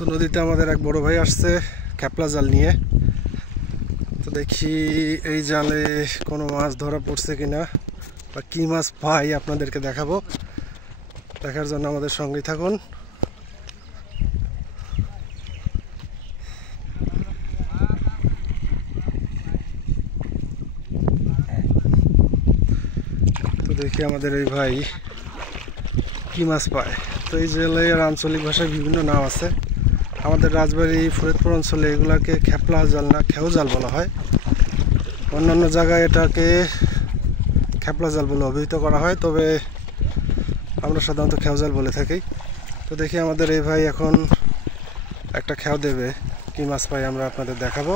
তো নদীতে আমাদের এক বড় ভাই আসছে ক্যাপলা জাল নিয়ে। তো দেখি এই জালে কোনো মাছ ধরা পড়ছে কিনা বা কি মাছ পাই আপনাদেরকে দেখাবো। দেখার জন্য আমাদের সঙ্গেই থাকুন। তো দেখি আমাদের এই ভাই কি মাছ পায়। তো এই জেলের আঞ্চলিক ভাষায় বিভিন্ন নাম আছে। আমাদের রাজবাড়ী ফরিদপুর অঞ্চলে এগুলাকে খেপলা জাল না খেও জাল বলা হয়। অন্যান্য জায়গায় এটাকে খেপলা জাল বলে অভিহিত করা হয়, তবে আমরা সাধারণত খেও জাল বলে থাকি। তো দেখি আমাদের এই ভাই এখন একটা খেও দেবে, কি মাছ পাই আমরা আপনাদের দেখাবো।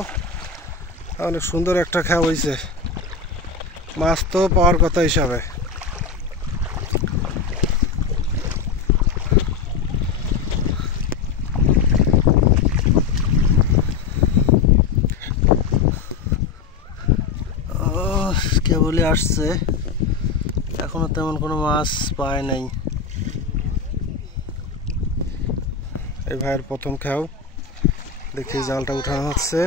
অনেক সুন্দর একটা খেও হয়েছে, মাছ তো পাওয়ার কথা হিসাবে। কেবলই আসছে, এখনো তেমন কোনো মাছ পায় নাই। এই ভাইয়ের প্রথম খেও, দেখি জালটা উঠানো হচ্ছে।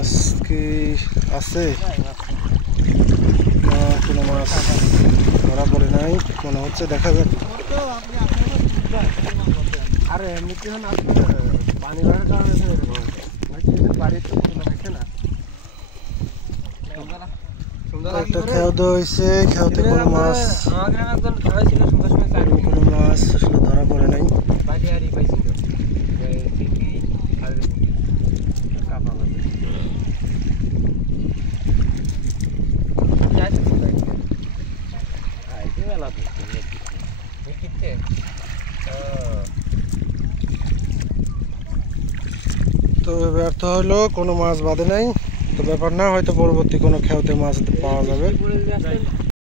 মাছ কি আছে? কোনো মাছ ধরা পড়ে নাই মনে হচ্ছে, দেখা যাক। আরে এমনিতে পানি বাড়ার কারণে বাড়িতে না একটা খেও হয়েছে, খেওতে কোনো মাছ আসলে ধরা পড়ে নাই। তো ব্যর্থ হলো, কোনো মাছ বাঁধে নাই। তো ব্যাপার না, হয়তো পরবর্তী কোনো খেওতে মাছ পাওয়া যাবে।